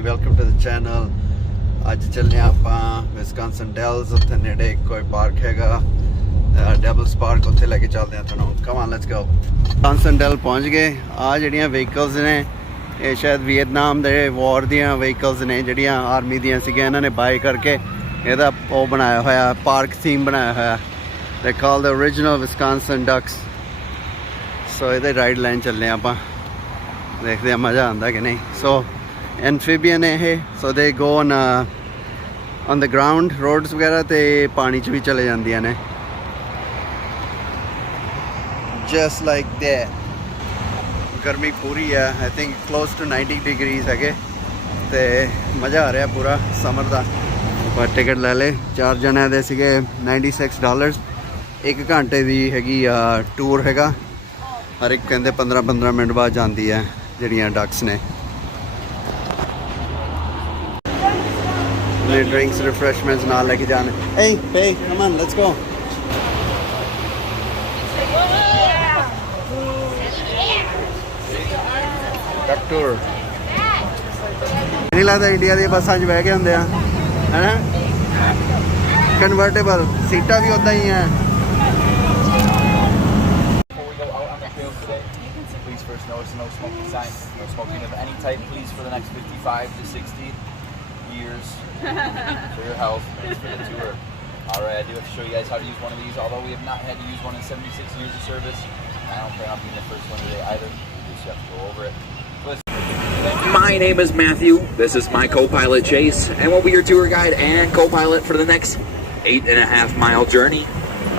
ਜੀ, welcome to the channel. ਅੱਜ ਚੱਲੇ ਆਪਾਂ ਵਿਸਕਾਂਸਨ ਡੈਲਸ। ਉੱਥੇ ਨੇੜੇ ਕੋਈ ਪਾਰਕ ਹੈਗਾ, ਡੈਵਲਸ ਪਾਰਕ, ਉੱਥੇ ਲੈ ਕੇ ਚੱਲਦੇ ਆ ਤੁਹਾਨੂੰ। Come on let's go. Wisconsin Dell ਪਹੁੰਚ ਗਏ। ਆ ਜਿਹੜੀਆਂ ਵਹੀਕਲਸ ਨੇ ਇਹ ਸ਼ਾਇਦ ਵੀਅਤਨਾਮ ਦੇ ਵਾਰ ਦੀਆਂ ਵਹੀਕਲਸ ਨੇ, ਜਿਹੜੀਆਂ ਆਰਮੀ ਦੀਆਂ ਸੀਗੀਆਂ। ਇਹਨਾਂ ਨੇ ਬਾਈ ਕਰਕੇ ਇਹਦਾ ਉਹ ਬਣਾਇਆ ਹੋਇਆ, ਪਾਰਕ ਥੀਮ ਬਣਾਇਆ ਹੋਇਆ। ਦੇ ਕਾਲ ਦ ਓਰੀਜਨਲ ਵਿਸਕਾਂਸਨ ਡਕਸ। ਸੋ ਇਹਦੇ ਰਾਈਡ ਲਾਈਨ ਚੱਲੇ ਆਪਾਂ, ਦੇਖਦੇ ਆ ਮਜ਼ਾ ਆਉਂਦਾ ਕਿ ਨਹੀਂ। ਸੋ ਐਨਫੀਬੀਅਨ ਹੈ ਇਹ। So they go on the ground roads ਵਗੈਰਾ, ਤੇ ਪਾਣੀ 'ਚ ਵੀ ਚਲੇ ਜਾਂਦੀਆਂ ਨੇ, ਜਸਟ ਲਾਈਕ ਦੈਟ। ਗਰਮੀ ਪੂਰੀ ਹੈ, I think close to 90 degrees ਹੈਗੇ, ਤੇ ਮਜ਼ਾ ਆ ਰਿਹਾ ਪੂਰਾ ਸਮਰ ਦਾ। ਪਰ ਟਿਕਟ ਲੈ ਲਏ, 4 ਜਣਿਆਂ ਦੇ ਸੀਗੇ $96। 1 ਘੰਟੇ ਦੀ ਹੈਗੀ ਟੂਰ ਹੈਗਾ। ਹਰ ਇੱਕ ਕਹਿੰਦੇ 15-15 ਮਿੰਟ ਬਾਅਦ ਜਾਂਦੀ ਹੈ ਜਿਹੜੀਆਂ ਡਕਸ ਨੇ। ਡਰਿੰਕਸ ਰਿਫਰੈਸ਼ਮੈਂਟਸ ਨਾਲ ਲੈ ਕੇ ਜਾਣ। Hey, come on, let's go. Duck tour. ਨਹੀਂ ਲੱਗਦਾ ਇੰਡੀਆ ਦੀਆਂ ਬੱਸਾਂ 'ਚ ਬਹਿ ਕੇ ਹੁੰਦੇ ਆ, ਹੈ ਕਨਵਰਟੇਬਲ ਸੀਟਾਂ ਵੀ ਉੱਦਾਂ ਹੀ ਆ। First notice, no smoking sign, no smoking of any type, please, for the next 55 to 60 years. For your health, thanks for the tour. Alright, I do have to show you guys how to use one of these, although we have not had to use one in 76 years of service. I don't plan on being the first one today either. We just have to go over it. My name is Matthew. This is my co-pilot Chase, and we'll be your tour guide and co-pilot for the next 8.5 mile journey.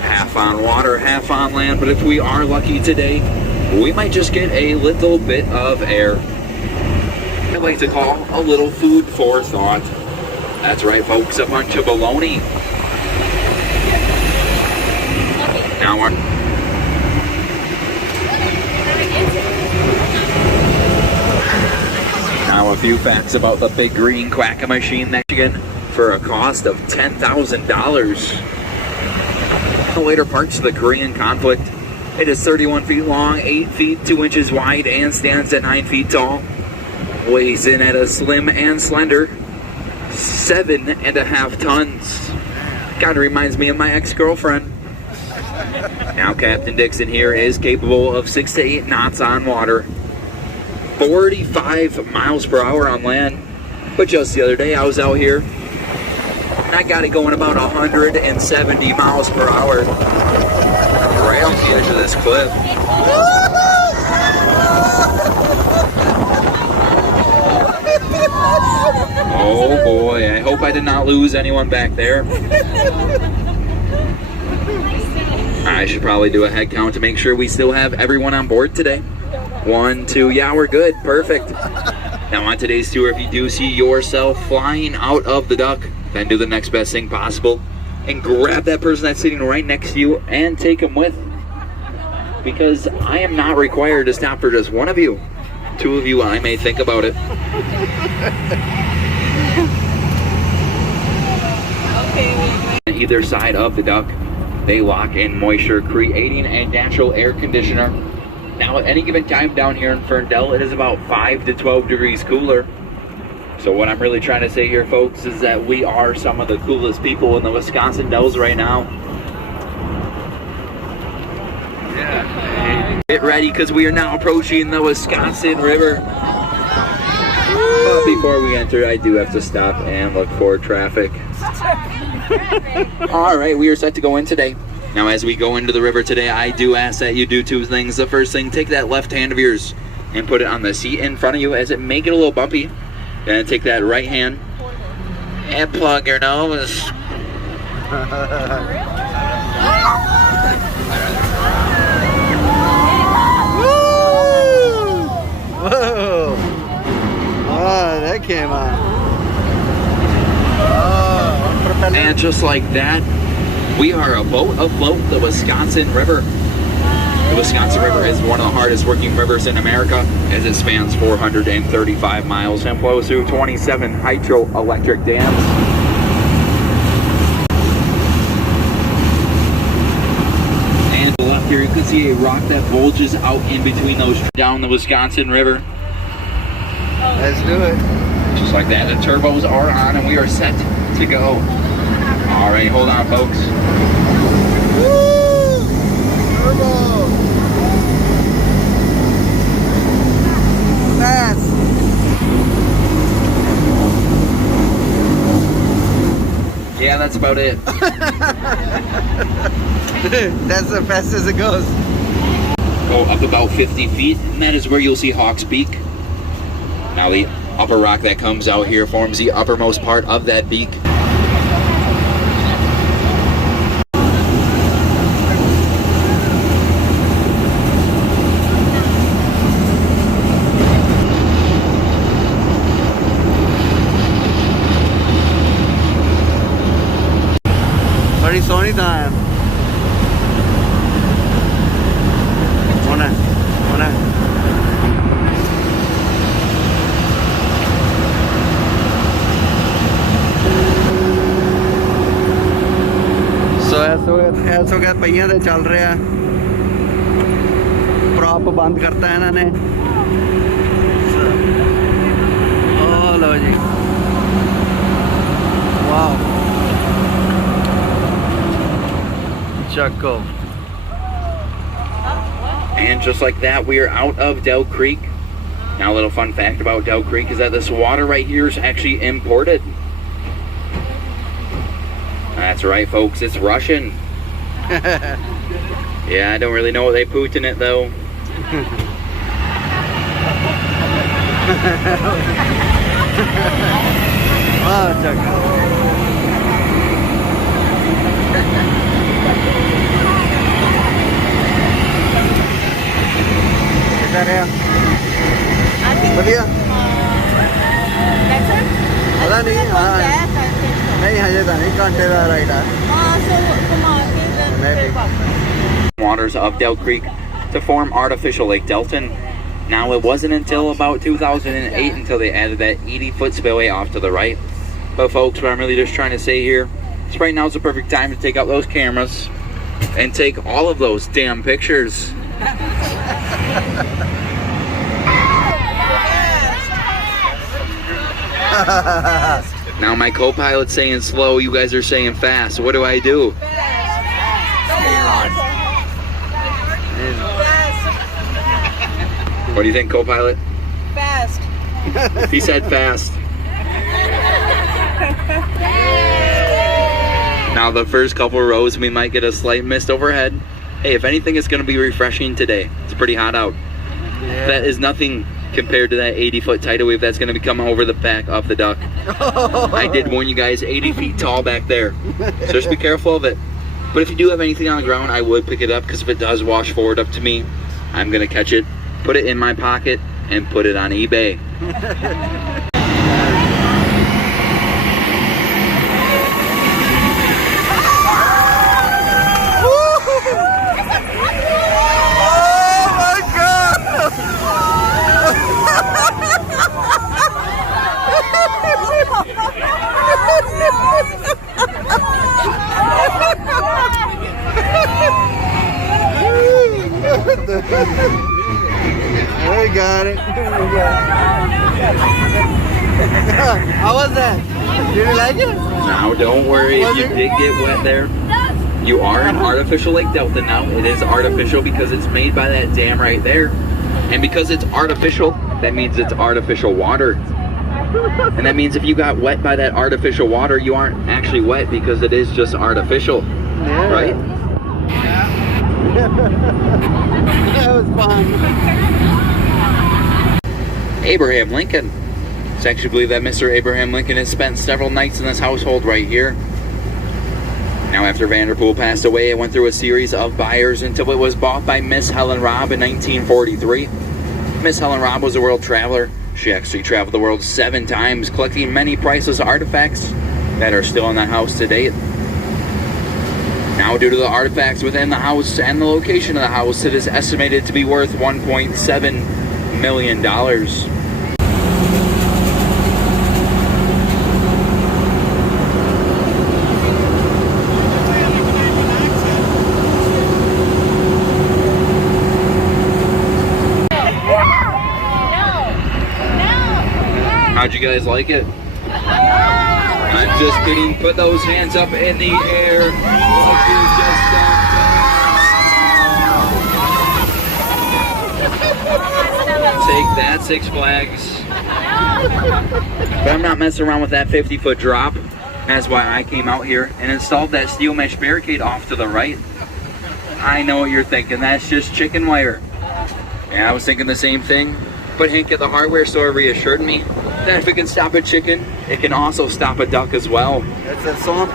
Half on water, half on land, but if we are lucky today, we might just get a little bit of air. I like to call a little food for thought. That's right, folks, a bunch of baloney. Now a few facts about the big green quacka machine that Michigan for a cost of $10,000. The later parts of the Korean conflict. It is 31 feet long, 8 feet 2 inches wide, and stands at 9 feet tall. Weighs in at a slim and slender 7.5 tons. Kind of reminds me of my ex-girlfriend. Now Captain Dixon here is capable of 6 to 8 knots on water, 45 miles per hour on land. But just the other day I was out here and I got it going about 170 miles per hour. Right on the edge of this cliff. Oh boy, I hope I did not lose anyone back there. I should probably do a head count to make sure we still have everyone on board today. 1, 2, yeah, we're good, perfect. Now on today's tour, if you do see yourself flying out of the duck, then do the next best thing possible and grab that person that's sitting right next to you and take them with. Because I am not required to stop for just one of you. 2 of you, I may think about it. On either side of the duck, they lock in moisture, creating a natural air conditioner. Now at any given time down here in Ferndale, it is about 5 to 12 degrees cooler. So what I'm really trying to say here, folks, is that we are some of the coolest people in the Wisconsin Dells right now. Yeah. Get ready, because we are now approaching the Wisconsin River. But before we enter, I do have to stop and look for traffic. Alright, we are set to go in today. Now as we go into the river today, I do ask that you do 2 things. The first thing, take that left hand of yours and put it on the seat in front of you, as it may get a little bumpy. Then take that right hand and plug your nose. Whoa! Oh, that came on. Oh, and just like that, we are a boat afloat the Wisconsin River. The Wisconsin River is one of the hardest working rivers in America, as it spans 435 miles and flows through 27 hydroelectric dams. And to the left here, you can see a rock that bulges out in between those down the Wisconsin River. Let's do it. Just like that, the turbos are on and we are set to go. All right, hold on, folks. Woo! Turbo! Fast! Yeah, that's about it. That's the fastest it goes. Go up about 50 feet, and that is where you'll see Hawks Peak. Now the upper rock that comes out here forms the uppermost part of that peak. बड़ी सोहनी था होना होना सो गया पहिया ते चल रहा है प्रॉप बंद करता है इन्होंने ओ लो जी वाह Chaco. And just like that, we are out of Dell Creek. Now a little fun fact about Dell Creek is that this water right here is actually imported. That's right, folks, it's Russian. Yeah, I don't really know what they put in it though. Oh, Chaco. बढ़िया पता नहीं हाँ नहीं हजे तो नहीं घंटे का राइड है Waters of Dell Creek to form artificial Lake Delton. Now it wasn't until about 2008 until they added that 80-foot spillway off to the right. But folks, what I'm really just trying to say here is right now is the perfect time to take out those cameras and take all of those damn pictures. Now my co-pilot's saying slow, you guys are saying fast. What do I do? What do you think, co-pilot? Fast. He said fast. Now the first couple rows we might get a slight mist overhead. Hey, if anything, it's going to be refreshing today. It's pretty hot out. Yeah. That is nothing compared to that 80-foot tidal wave that's going to be coming over the back of the duck. I did warn you guys, 80 feet tall back there. So just be careful of it. But if you do have anything on the ground, I would pick it up, because if it does wash forward up to me, I'm going to catch it, put it in my pocket, and put it on eBay. We got it. How was that? Did you like it? Now don't worry if you did get wet there. You are in artificial Lake Delta now. It is artificial because it's made by that dam right there. And because it's artificial, that means it's artificial water. And that means if you got wet by that artificial water, you aren't actually wet because it is just artificial. Yeah. Right? That was fun. Abraham Lincoln. It's actually believed that Mr. Abraham Lincoln has spent several nights in this household right here. Now after Vanderpool passed away, it went through a series of buyers until it was bought by Miss Helen Robb in 1943. Miss Helen Robb was a world traveler. She actually traveled the world 7 times, collecting many priceless artifacts that are still in the house to date. Now, due to the artifacts within the house and the location of the house, it is estimated to be worth $1.7 million. How'd you guys like it? I'm just kidding. Put those hands up in the air like you just don't dance. Take that, Six Flags. But I'm not messing around with that 50-foot drop. That's why I came out here and installed that steel mesh barricade off to the right. I know what you're thinking. That's just chicken wire. Yeah, I was thinking the same thing. But Hank at the hardware store reassured me that if it can stop a chicken, it can also stop a duck as well. It's a swamp.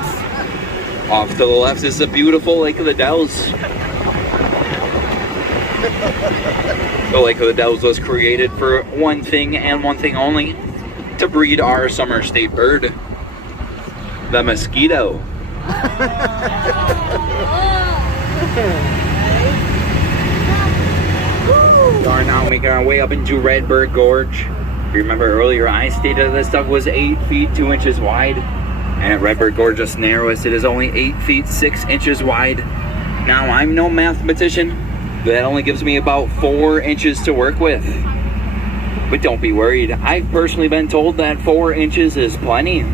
Off to the left is the beautiful Lake of the Dells. The Lake of the Dells was created for one thing and one thing only, to breed our summer state bird, the mosquito. We are now making our way up into Redbird Gorge. If you remember earlier, I stated this duck was 8 feet 2 inches wide, and at Redbird Gorge, just narrowest, it is only 8 feet 6 inches wide. Now, I'm no mathematician, but that only gives me about 4 inches to work with. But don't be worried, I've personally been told that 4 inches is plenty.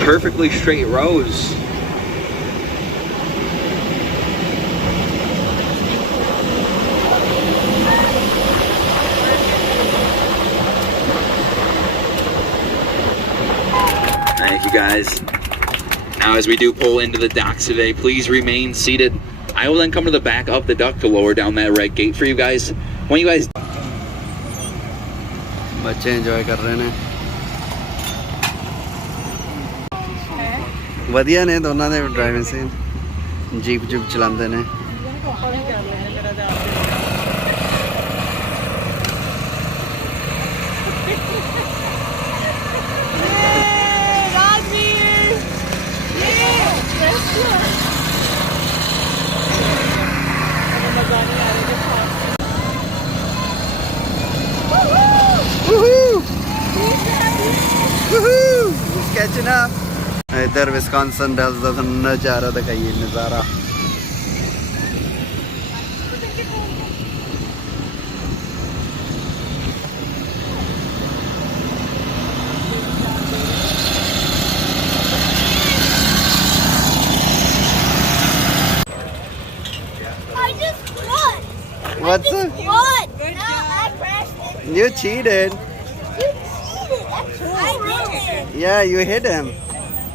Perfectly straight rows. Thank you guys. Now as we do pull into the docks today, please remain seated. I will then come to the back of the duck to lower down that red gate for you guys. When you guys बच्चे enjoy कर रहे हैं ਵਧੀਆ ਨੇ ਦੋਨਾਂ ਦੇ driving ਸੀ jeep ਜੂਪ ਚਲਾਉਂਦੇ ਨੇ He's catching up. इधर विस्कॉन्सिन डेल्स का नज़ारा दिखाइए नज़ारा I just won. What's I up? just won. No, I crashed it. You cheated. You cheated. I did it. Yeah, you hit him.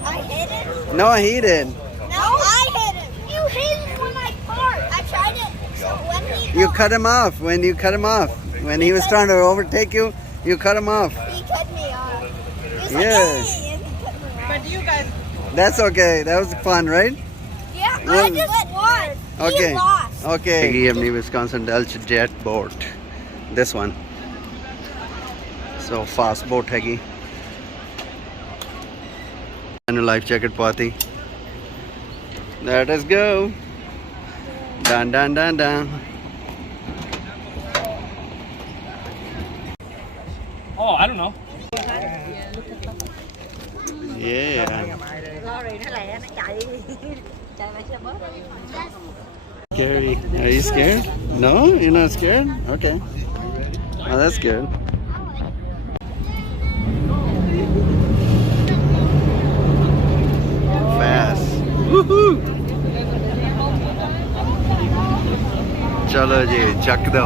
I hit it. No, he did. No, I hit it. You hit it when I parked. I tried it. So when he You cut him off. When you cut him off. When he was trying to overtake you, you cut him off. he cut me off. He was like, Yeah. "Hey," and he cut me off. But you guys, That's okay. That was fun, right? Yeah, I Well- just won. Okay. He lost. Okay. He अपनी Wisconsin Dells jet boat. This one. So fast boat हैगी. And life jacket पाती. Let us go. Dun dun dun dun. oh, I don't know. Yeah. Scary. Are you scared? No, you're not scared. Okay. Oh, that's good. Fast. Woohoo! चलो जी चक दो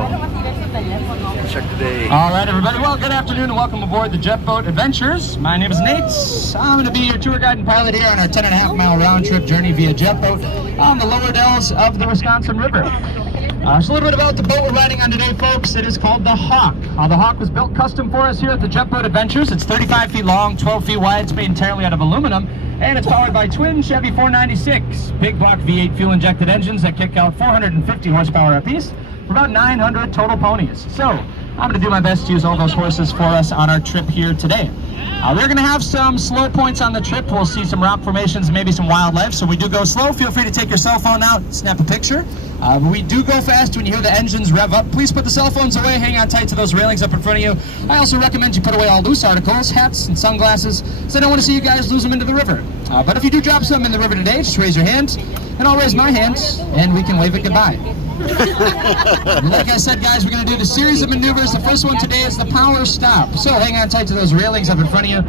चक दे All right, everybody. Well, good afternoon and welcome aboard the Jet Boat Adventures. My name is Nate. I'm going to be your tour guide and pilot here on our 10.5-mile round trip journey via jet boat on the lower dells of the Wisconsin River. So a little bit about the boat we're riding on today, folks. It is called the Hawk. The Hawk was built custom for us here at the Jet Boat Adventures. It's 35 feet long, 12 feet wide. It's made entirely out of aluminum, and it's powered by twin Chevy 496 big block V8 fuel-injected engines that kick out 450 horsepower apiece for about 900 total ponies. So I'm going to do my best to use all those horses for us on our trip here today. We're going to have some slow points on the trip. We'll see some rock formations, maybe some wildlife. So we do go slow. Feel free to take your cell phone out, snap a picture. We do go fast when you hear the engines rev up. Please put the cell phones away. Hang on tight to those railings up in front of you. I also recommend you put away all loose articles, hats and sunglasses, so I don't want to see you guys lose them into the river. But if you do drop some in the river today, just raise your hand, and I'll raise my hand, and we can wave it goodbye. Like I said, guys, we're going to do the series of maneuvers. The first one today is the power stop. So hang on tight to those railings up in front of you.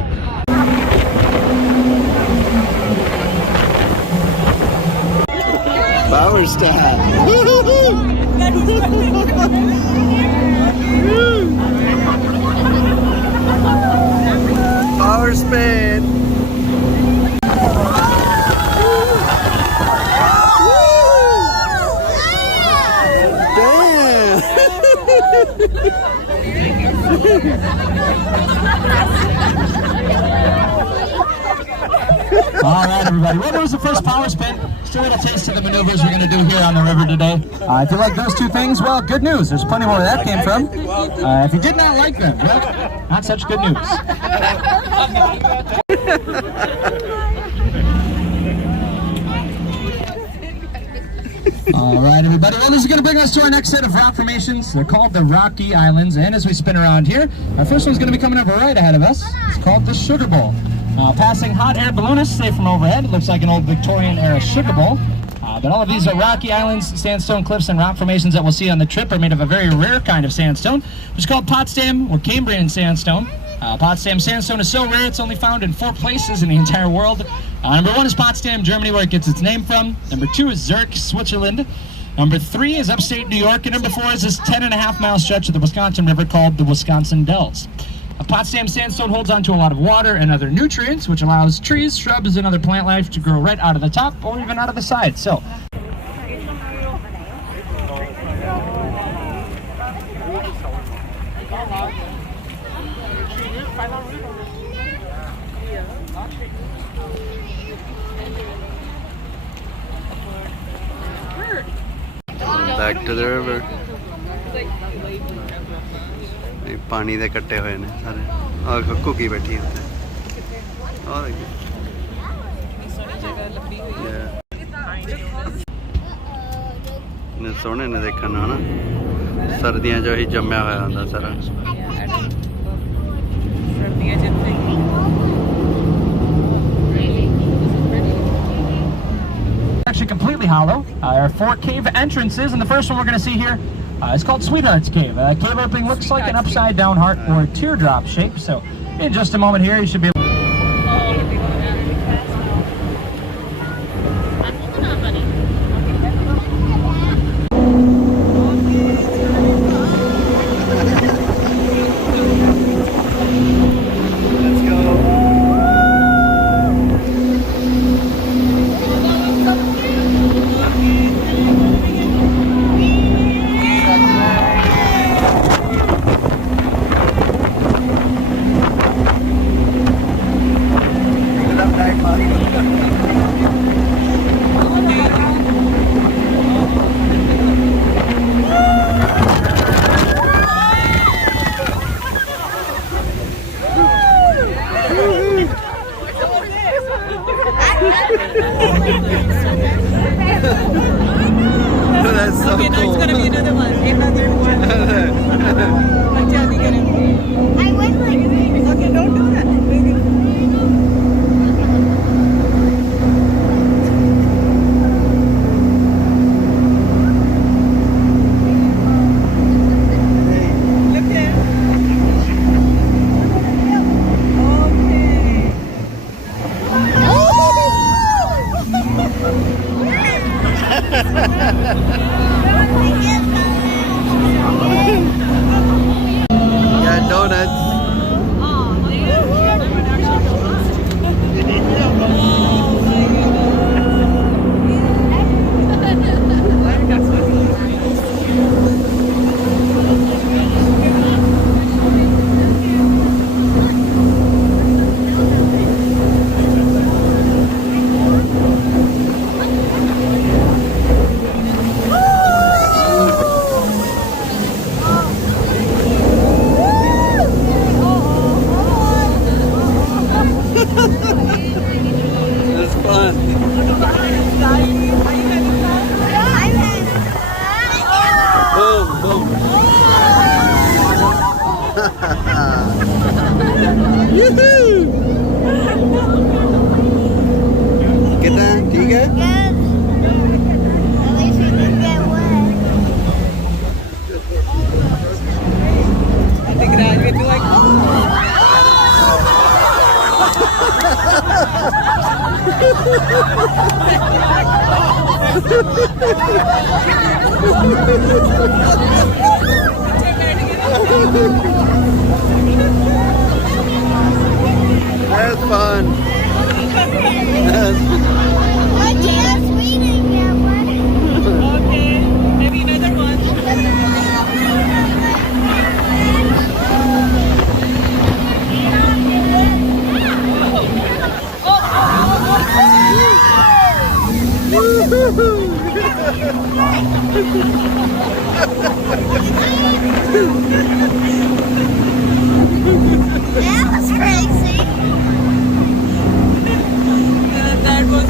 Power stop. Power spin. All right, everybody. Well, there was the first power spin. Just a little taste of the maneuvers we're going to do here on the river today. If you like those two things, well, good news. There's plenty more where that came from. If you did not like them, well, not such good news. All right, everybody. Well, this is going to bring us to our next set of rock formations. They're called the Rocky Islands. And as we spin around here, our first one's going to be coming up right ahead of us. It's called the Sugar Bowl. Passing hot air balloonists safe from overhead. It looks like an old Victorian-era sugar bowl. But all of these are Rocky Islands, sandstone cliffs, and rock formations that we'll see on the trip are made of a very rare kind of sandstone, which is called Potsdam or Cambrian sandstone. Potsdam sandstone is so rare it's only found in 4 places in the entire world. Number 1 is Potsdam, Germany, where it gets its name from. Number 2 is Zurich, Switzerland. Number 3 is upstate New York. And number 4 is this 10.5-mile stretch of the Wisconsin River called the Wisconsin Dells. Potsdam sandstone holds onto a lot of water and other nutrients, which allows trees, shrubs, and other plant life to grow right out of the top or even out of the side. So, back to the river. पानी दे कट्टे हुए ने सारे और cookie बैठी है और ने सोने ने देखना ना सर्दियां जो ही जम्या हुआ होता सारा actually completely hollow. There are 4 cave entrances, and the first one we're going to see here it's called Sweetheart's Cave. Cave opening looks like an upside-down heart or a teardrop shape. So in just a moment here, you should be able That's so okay, now it's gonna be another one. Another one. I went like Okay, don't do that. Look there. Yeah, donuts. It's fun. Boom, boom. Yoo-hoo! कितना ठीक है? At least we didn't get wet. I think that we'd be like, oh. That's fun. My dad's reading that one. Okay, maybe another one. That was crazy. That was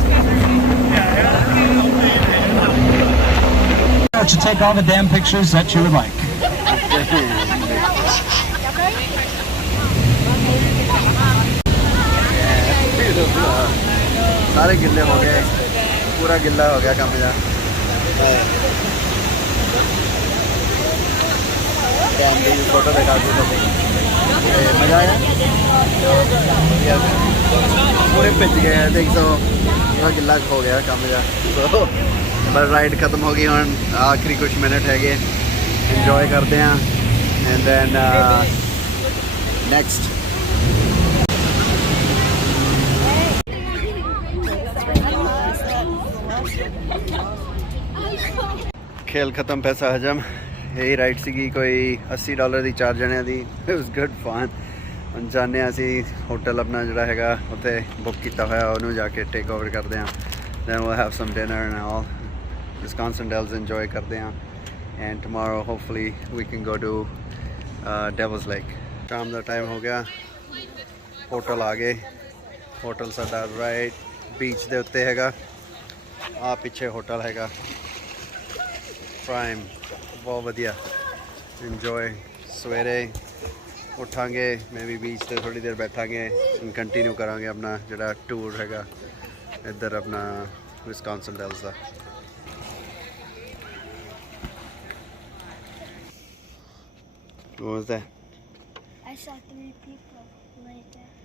To take all the damn pictures that you would like. सारे गिल्ले हो गए, पूरा गिल्ला हो गया काम जा। Photo दिखा दी मजा आया, पूरे पिच गए हैं, देख सो पूरा गिल्ला हो गया काम जा। तो बस राइड खत्म हो गई, हम आखिरी कुछ मिनट है इंजॉय करते हैं एंड देन नेक्स्ट खेल खत्म पैसा हजम। यही राइड सी कोई $80 की 4 जणियां दी। It was good fun. हम जाने ਅਸੀਂ होटल अपना ਜਿਹੜਾ ਹੈਗਾ ਉੱਥੇ ਬੁੱਕ ਕੀਤਾ ਹੋਇਆ, ਉਹਨੂੰ ਜਾ ਕੇ ਟੇਕ ਓਵਰ ਕਰਦੇ ਹਾਂ। then we'll have some dinner and all. Wisconsin Dells enjoy ਕਰਦੇ ਹਾਂ and tomorrow hopefully we can go to Devil's Lake. ਸ਼ਾਮ ਦਾ ਟਾਈਮ ਹੋ ਗਿਆ, ਹੋਟਲ ਆ ਗਏ। ਹੋਟਲ ਸਾਡਾ ਰਾਈਟ ਬੀਚ ਦੇ ਉੱਤੇ ਹੈਗਾ, ਆ ਪਿੱਛੇ ਹੋਟਲ ਹੈਗਾ ਪ੍ਰਾਈਮ, ਬਹੁਤ ਵਧੀਆ ਇੰਜੋਏ। ਸਵੇਰੇ ਉੱਠਾਂਗੇ, ਮੈਂ ਵੀ ਬੀਚ ਤੇ ਥੋੜੀ ਦੇਰ ਬੈਠਾਂਗੇ, ਕੰਟੀਨਿਊ ਕਰਾਂਗੇ ਆਪਣਾ ਜਿਹੜਾ ਟੂਰ ਹੈਗਾ ਇੱਧਰ ਆਪਣਾ Wisconsin ਡੈਲਸ the. What was that? I saw 3 people right there.